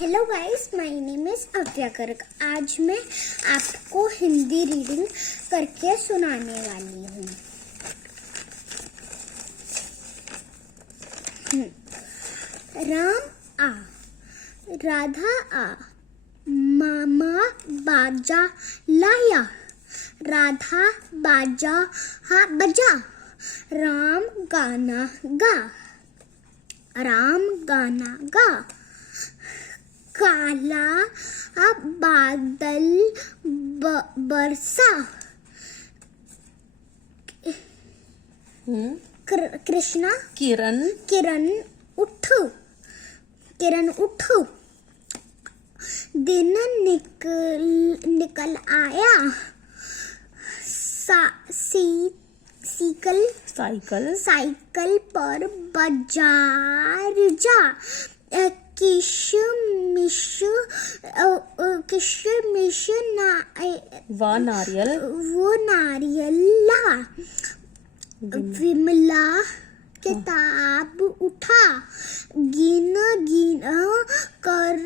Hello guys, my name is Avya Garg. आज मैं आपको हिंदी रीडिंग करके सुनाने वाली हूँ। राम आ, राधा आ, मामा बाजा लाया, राधा बाजा हाँ बजा, राम गाना गा, राम गाना गा। काला बादल बरसा, कृष्णा किरण उठ, दिन निकल आया, साइकिल पर बाजार जा, किशमिश वो नारियल ला, विमला किताब उठा, गिन कर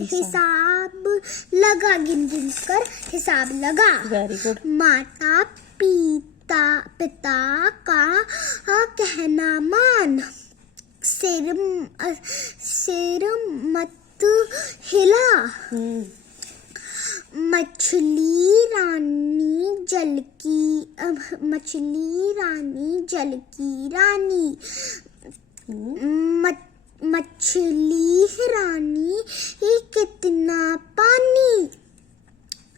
हिसाब लगा, गिन कर हिसाब लगा। Very good. माता पिता का कहना मान, सिर मत हिला, मछली रानी जल की रानी, मछली रानी कितना पानी,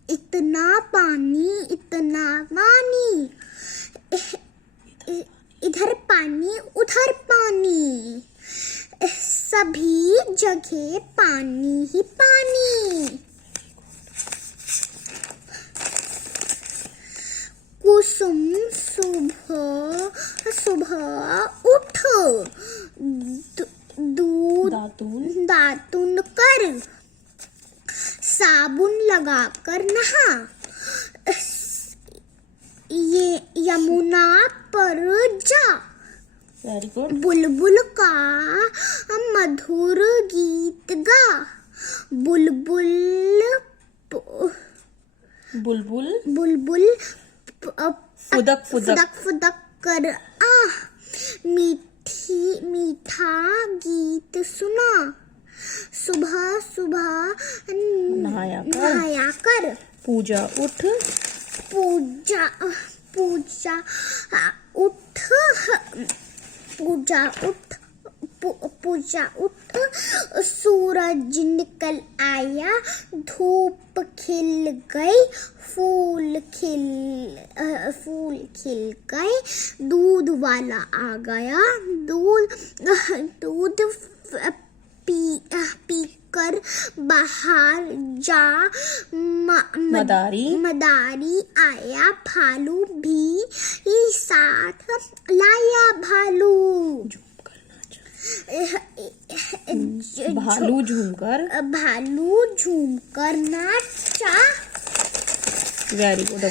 इतना पानी, इधर पानी उधर पानी, सभी जगह पानी ही पानी। कुसुम सुबह उठ, दातुन कर, साबुन लगा कर नहा, ये यमुना पर जा। Very good. बुलबुल का मधुर गीत गा, बुलबुल फुदक कर मीठा गीत सुना, सुबह नहाया कर, पूजा उठ, सूरज निकल आया, धूप खिल गई, फूल खिल गए, दूध वाला आ गया, दूध पी कर बाहर जा, मदारी आया, भालू भी साथ लाया, भालू झूमकर नाचा। Very good.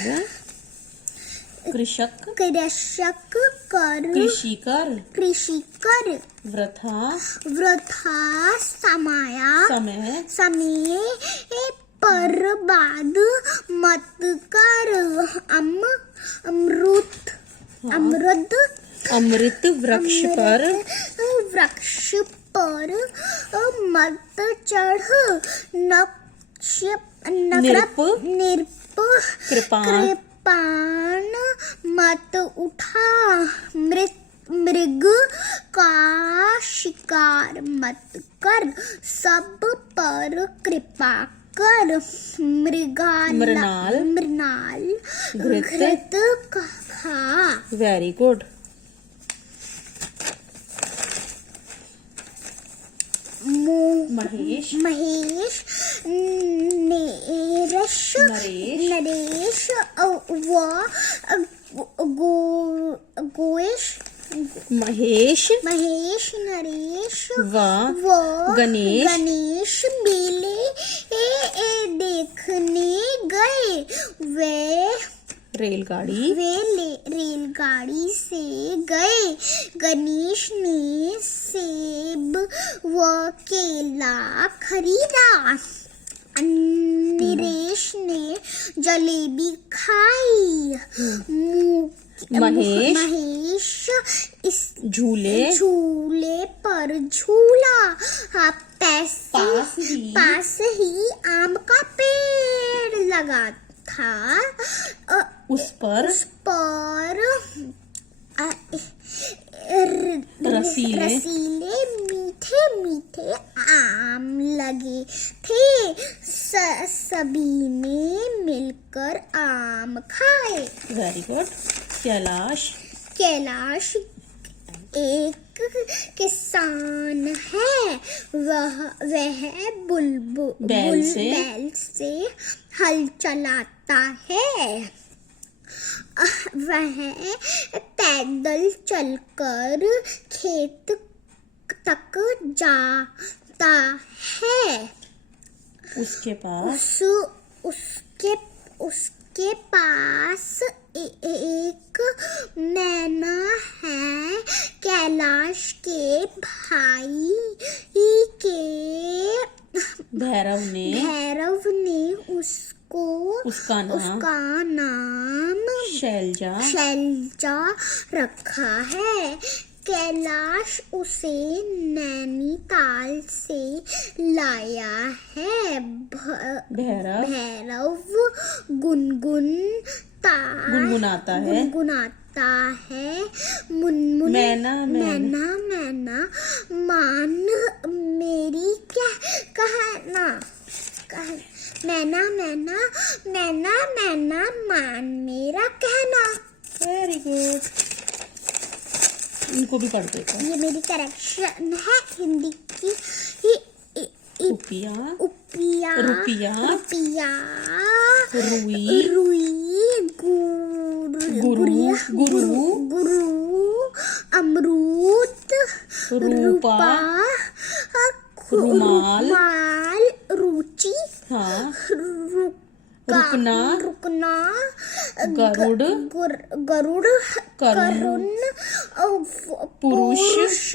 कृषि कर, वृथा समय बर्बाद मत कर, अमृत वृक्ष पर मत चढ़, कृपाण मत उठा, मृग का शिकार मत कर, सब पर कृपा कर, मृणाल घृत खा। Very good. महेश नरेश व गोएश, महेश नरेश व गणेश मेले देखने गए, वे रेलगाड़ी रेलगाड़ी से गए। गणेश ने सेब व केला खरीदा। नरेश ने जलेबी खाई। महेश इस झूले पर झूला। पास ही आम का पेड़ लगा था। उस पर रसीले मीठे आम लगे थे। सभी ने मिलकर आम खाए। Very good. कैलाश एक किसान है। वह बैल से हल चलाता है। वह पैदल चलकर खेत तक जाता है। उसके पास एक मैना है। कैलाश के भाई के भैरव ने उसका नाम शैलजा रखा है। कैलाश उसे नैनीताल से लाया है। भैरव गुनगुनाता है। मुनमुन मैना मान मेरी कहना। मैना मान मेरा कहना। Very good. इनको भी पढ़ देता हूँ। ये मेरी करेक्शन है हिंदी की। रुपिया रुई गुरु अमरूद रूपा रुमाल रुचि रुकना गरुड़ करुण पुरुष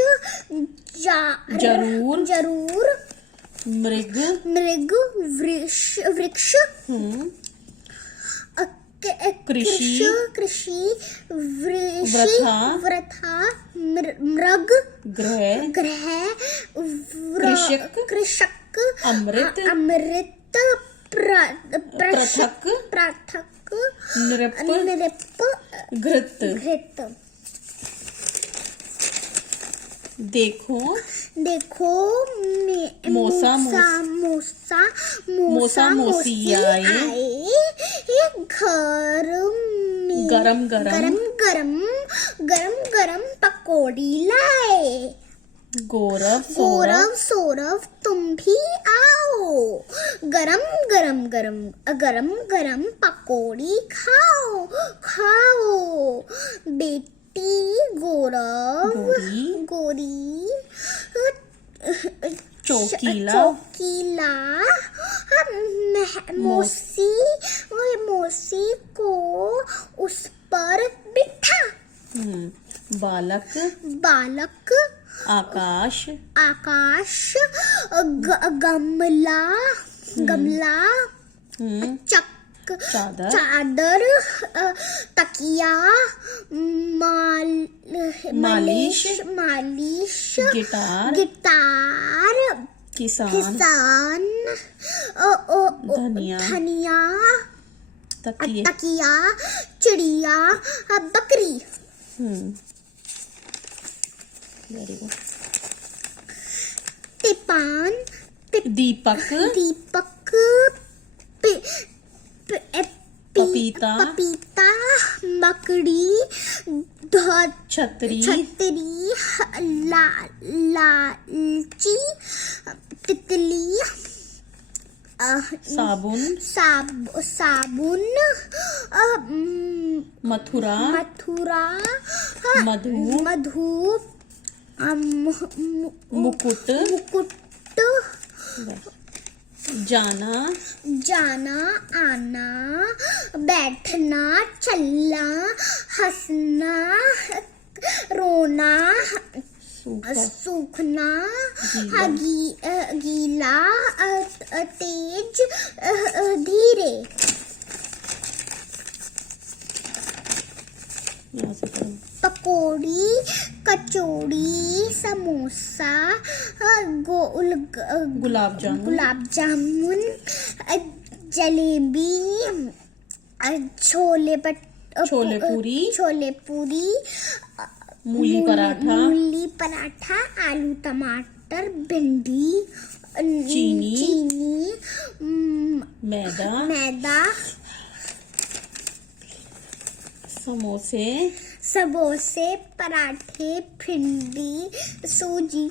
जरूर मृग वृक्ष कृषि वृथा मृग ग्रह कृषक अमृत पृथक नृप घृत। देखो मौसी आए घर में गरम पकौड़ी लाए। गौरव सौरभ तुम भी आओ। गरम पकौड़ी खाओ। बेटी गोरी चौकीला मौसी को उस पर बिठा। बालक आकाश गमला चादर तकिया मालिश गिटार किसान धनिया तकिया चिड़िया बकरी। Very good. दीपक पपीता मकड़ी छतरी लालची तितली साबुन मथुरा मधु मुकुट जाना, जाना आना, बैठना चलना, हंसना रोना, सूखना, गीला, तेज, धीरे। यहाँ से करो। पकौड़ी, कचौड़ी, समोसा, गुलाब जामुन, जलेबी, छोले पूरी, मूली पराठा, आलू टमाटर, भिंडी, चीनी, मैदा, समोसे, पराठे, भिंडी, सूजी।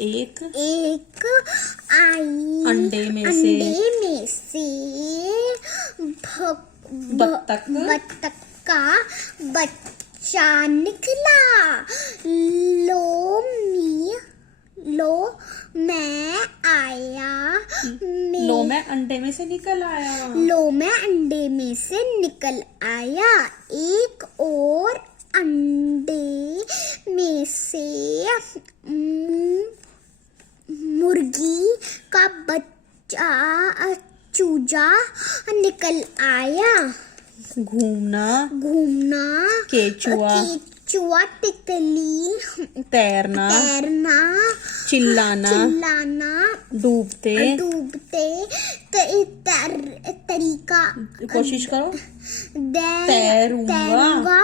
एक अंडे में से बत्तख का बच्चा निकला। मैं अंडे में से निकल आया। मैं अंडे में से निकल आया। एक और अंडे में से मुर्गी का बच्चा चूजा निकल आया। घूमना, केचुआ, तितली, तैरना, चिल्लाना, डूबते, तरीका, कोशिश करो, तैरूंगा,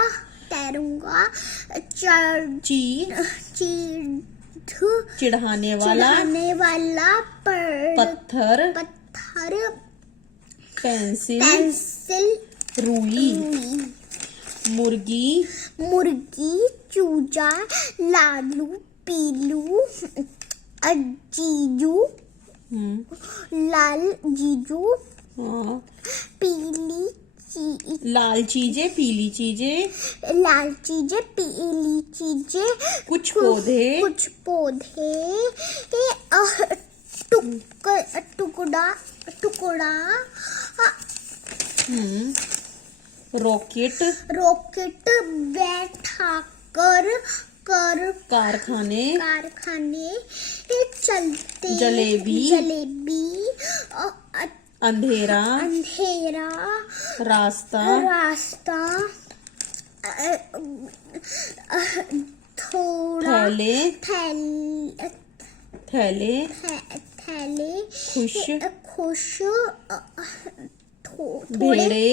चिढ़ाने वाला, पत्थर, पेंसिल, रुई, मुर्गी, चूजा, लालू, पीलू, जीजू, लाल चीजें, पीली चीजें, कुछ पौधे, टुकड़ा, रॉकेट, बैठाकर, कारखाने, चलते, जलेबी, अंधेरा, रास्ता, थोड़ा, थैले, खुश, भेड़े,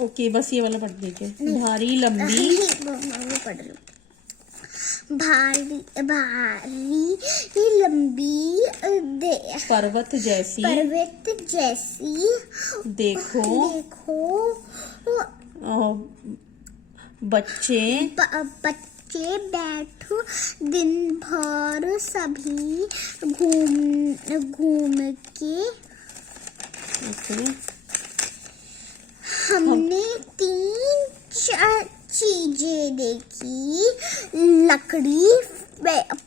ओके, बस ये वाला पढ़ दीजिए। भारी, लंबी, लंबी, पर्वत जैसी, देखो, बच्चे, बैठो, दिन भर सभी घूम के। हमने 3 चीजें देखी। लकड़ी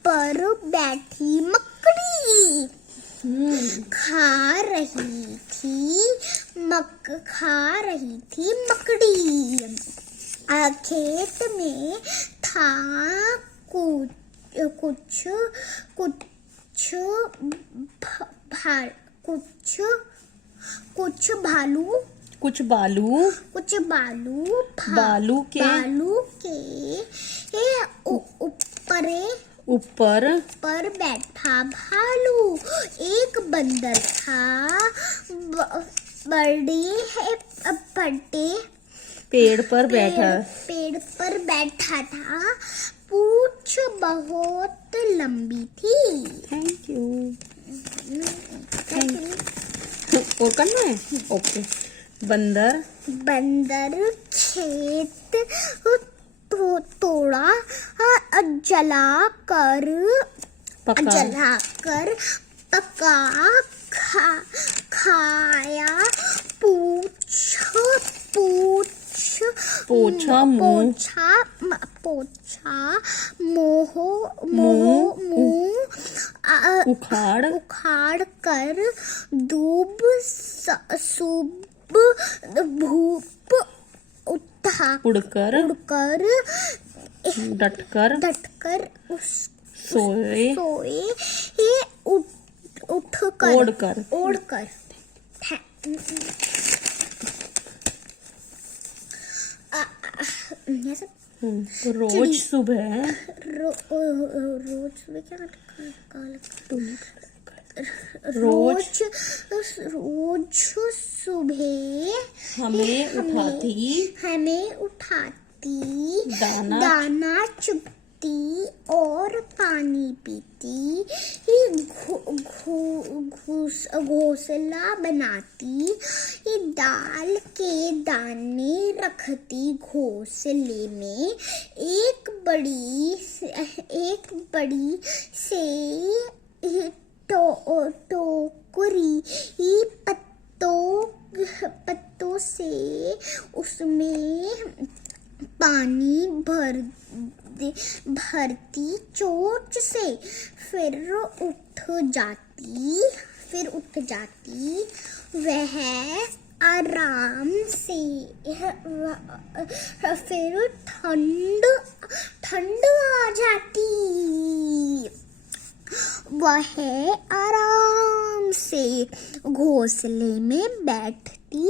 पर बैठी मकड़ी खा रही थी मकड़ी। खेत में था कुछ भालू के ऊपर बैठा भालू। एक बंदर था बड़े पेड़ पर बैठा था। पूंछ बहुत लंबी थी। Thank you. और करना है? ओके। बंदर खेत तोड़ा, जलाकर पका खाया। पूछ पोछा मुंह पोछा मुंह उखाड़ कर धूप भूप उड़कर डटकर सोए उठकर ओढ़कर रोज सुबह रोज सुबह क्या रोज सुबह हमें उठाती दाना चुगती और पानी पीती घोंसला बनाती दाल के दाने रखती घोंसले में एक बड़ी से टोकरी पत्तों से उसमें पानी भरती चोंच से फिर उठ जाती वह आराम से फिर ठंड आ जाती वह आराम से घोंसले में बैठती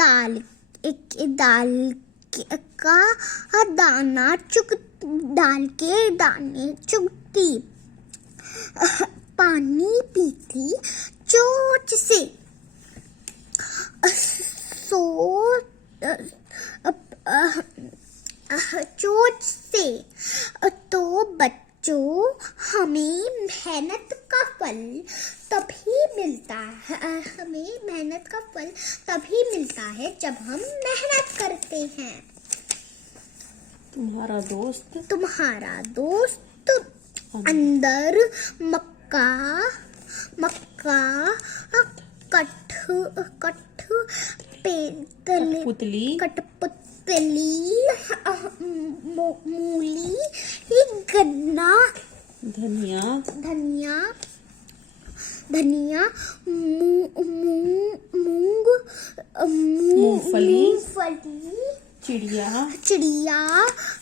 दाल का दाना दाल के दाने चुगती पानी पीती चोंच से तो बच्चों हमें मेहनत का फल तभी मिलता है जब हम मेहनत करते हैं। तुम्हारा दोस्त अंदर मक्का कठपुतली मूली गन्ना धनिया मूंगफली चिड़िया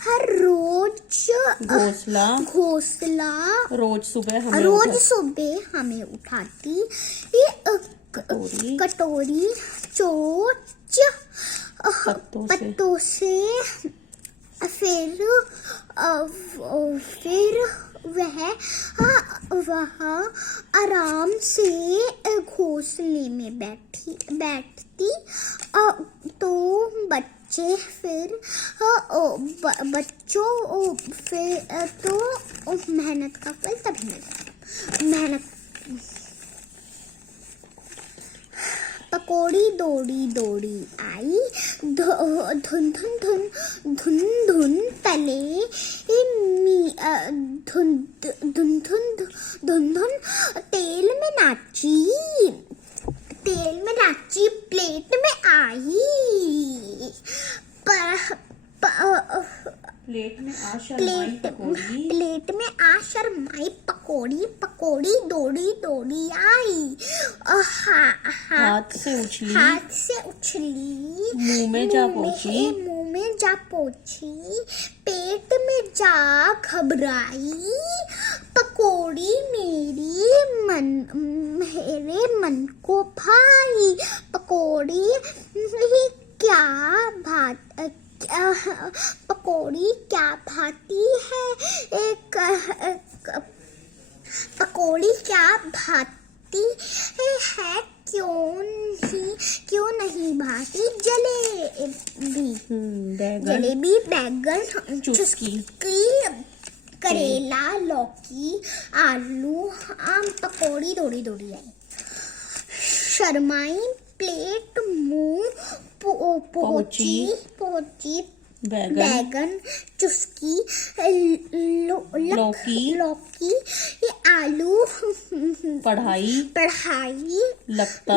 हर रोज घोंसला रोज सुबह हमें उठाती कटोरी चोंच पत्तों से फिर वह आराम से घोंसले में बैठती तो बच्चों फिर तो मेहनत का फल तभी मिलता। पकौड़ी दौड़ी आई धुन तले धुन तेल में नाची प्लेट में आई प्लेट में आ शरमाई पकौड़ी दौड़ी आई हाथ से उछली मुंह में जा पहुंची पेट में जा घबराई पकौड़ी मेरे मन को भाई पकौड़ी क्या भाती है पकौड़ी क्या भाती है क्यों नहीं भाती जलेबी बैगन चुस्की करेला लौकी आलू आम पकौड़ी दौड़ी आई शर्माई प्लेट मुंह पहुंची बैगन चुस्की लौकी ये आलू पढ़ाई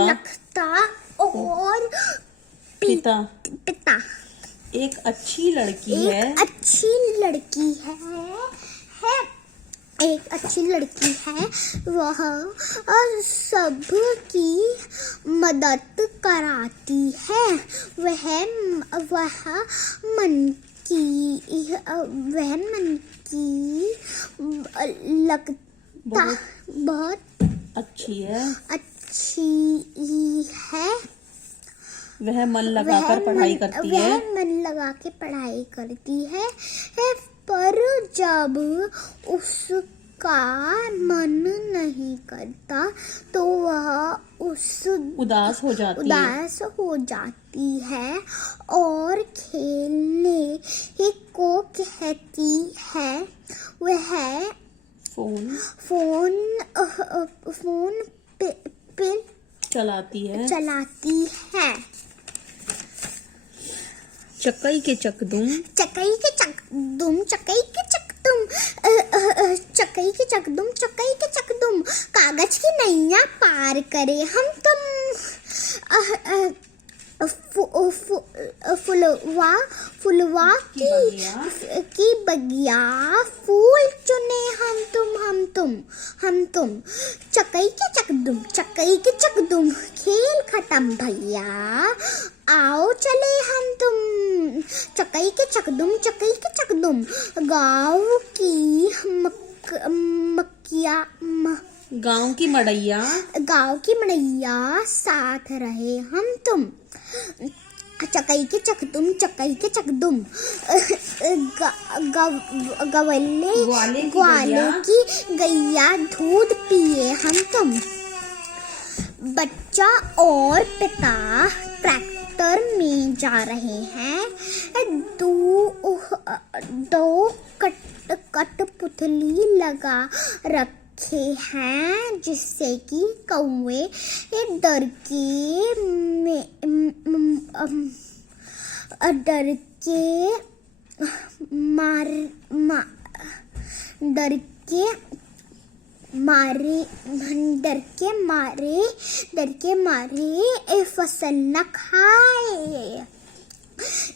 लगता और पिता एक अच्छी लड़की है। एक अच्छी लड़की है एक अच्छी लड़की है। वह सबकी मदद कराती है। वह मन की लगता बहुत अच्छी है। अच्छी है। वह मन लगाकर पढ़ाई करती है। वह मन लगा के पढ़ाई करती है। पर जब उसका मन नहीं करता तो वह उदास हो जाती है और खेलने को कहती है। वह फोन पे चलाती है। चकई के चकदुम कागज की नैया पार करे हम तुम। फुलवा की बगिया फूल चुने हम तुम। चकई के चकदुम खेल खत्म भैया आओ चले हम तुम। चकई के चकदुम गाँव की मड़ैया साथ रहे हम तुम। चकई के चकदुम ग्वाले की गैया दूध पिए हम तुम। बच्चा और पिता ट्रैक्टर में जा रहे हैं। दो कठपुतली लगा रखे हैं जिससे कि कौवे डर के मारे फसल न खाए।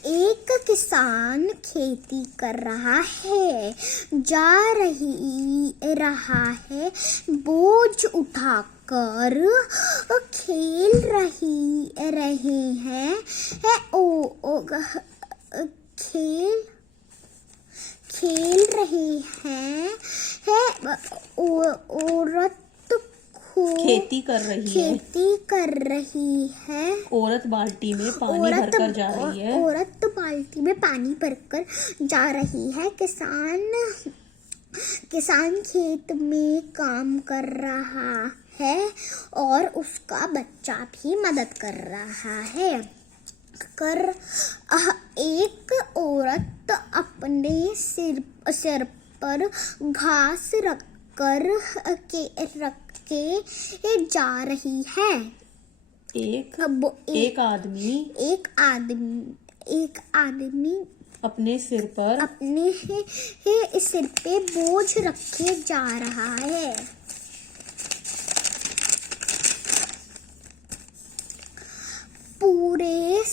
एक किसान खेती कर रहा है। रहा है बोझ उठाकर खेल रहे हैं। खेल रहे हैं। औरत खेती कर रही है। औरत बाल्टी में पानी भरकर जा रही है। किसान खेत में काम कर रहा है और उसका बच्चा भी मदद कर रहा है। एक औरत अपने सिर पर घास रख के जा रही है। एक आदमी अपने सिर पे बोझ रखे जा रहा है। पूरे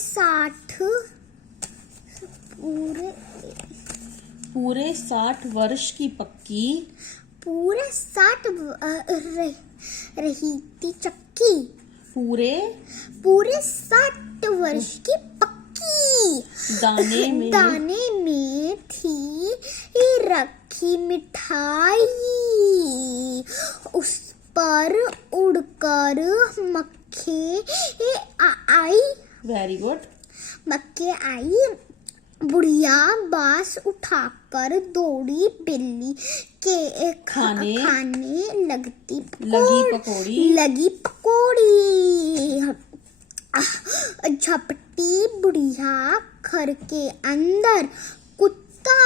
60 वर्ष की पक्की रही थी चक्की। पूरे 60 वर्ष की पक्की दाने में थी रखी मिठाई। उस पर उड़कर मक्खी आई। Very good. मक्खी आई। बुढ़िया बांस उठाकर दौड़ी बिल्ली के खाने लगी पकौड़ी। झपटी बुढ़िया घर के अंदर। कुत्ता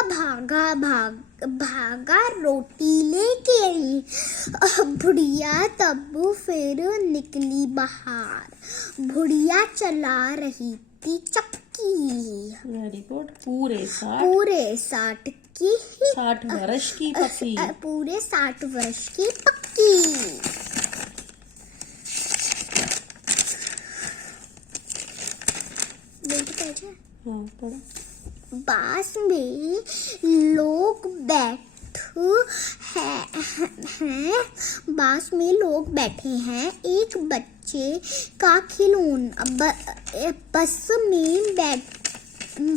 भागा रोटी लेके आई। बुढ़िया तब फिर निकली बाहर। बुढ़िया चला रही थी चक्की। Very good. पूरे 60 वर्ष की पक्की। पूरे 60 वर्ष की पक्की। हाँ पढ़ो। बास में लोग बास में लोग बैठे हैं। एक बच्चे का खिलौना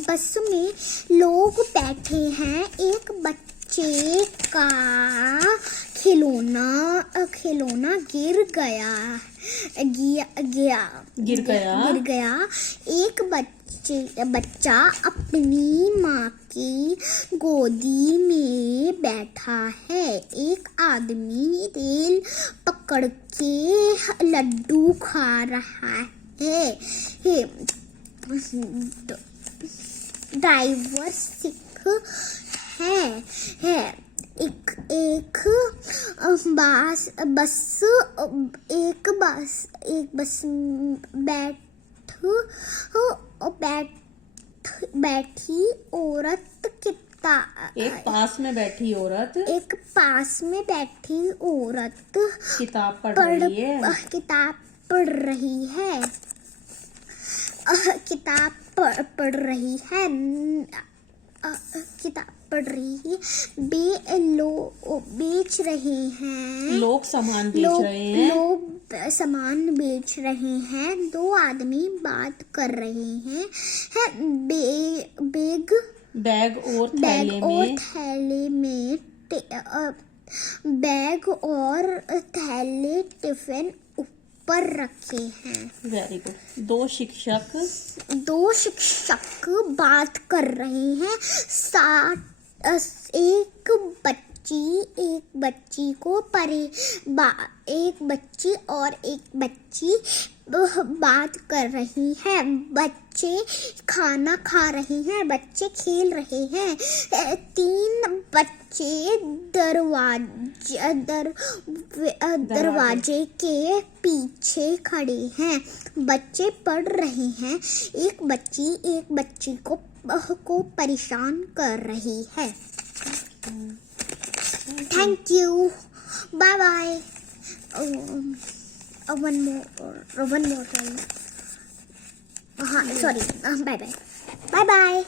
बस में लोग बैठे हैं। एक बच्चे का खिलौना गिर गया। एक बच्चा अपनी माँ की गोदी में बैठा है। एक आदमी रेल पकड़ के लड्डू खा रहा है। ड्राइवर सिख है। एक बस बैठी औरत एक पास में बैठी औरत किताब पढ़ रही है। किताब पढ़ रही है। बेच रहे हैं। लोग सामान बेच रहे हैं। दो आदमी बात कर रहे हैं। बैग और थैले टिफिन ऊपर रखे हैं। Very good. दो शिक्षक बात कर रहे हैं। एक बच्ची और एक बच्ची बात कर रही है। बच्चे खाना खा रहे हैं। बच्चे खेल रहे हैं। तीन बच्चे दरवाजे के पीछे खड़े हैं। बच्चे पढ़ रहे हैं। एक बच्ची को परेशान कर रही है। Thank you. Bye bye. One more time. Sorry. Bye bye. Bye bye.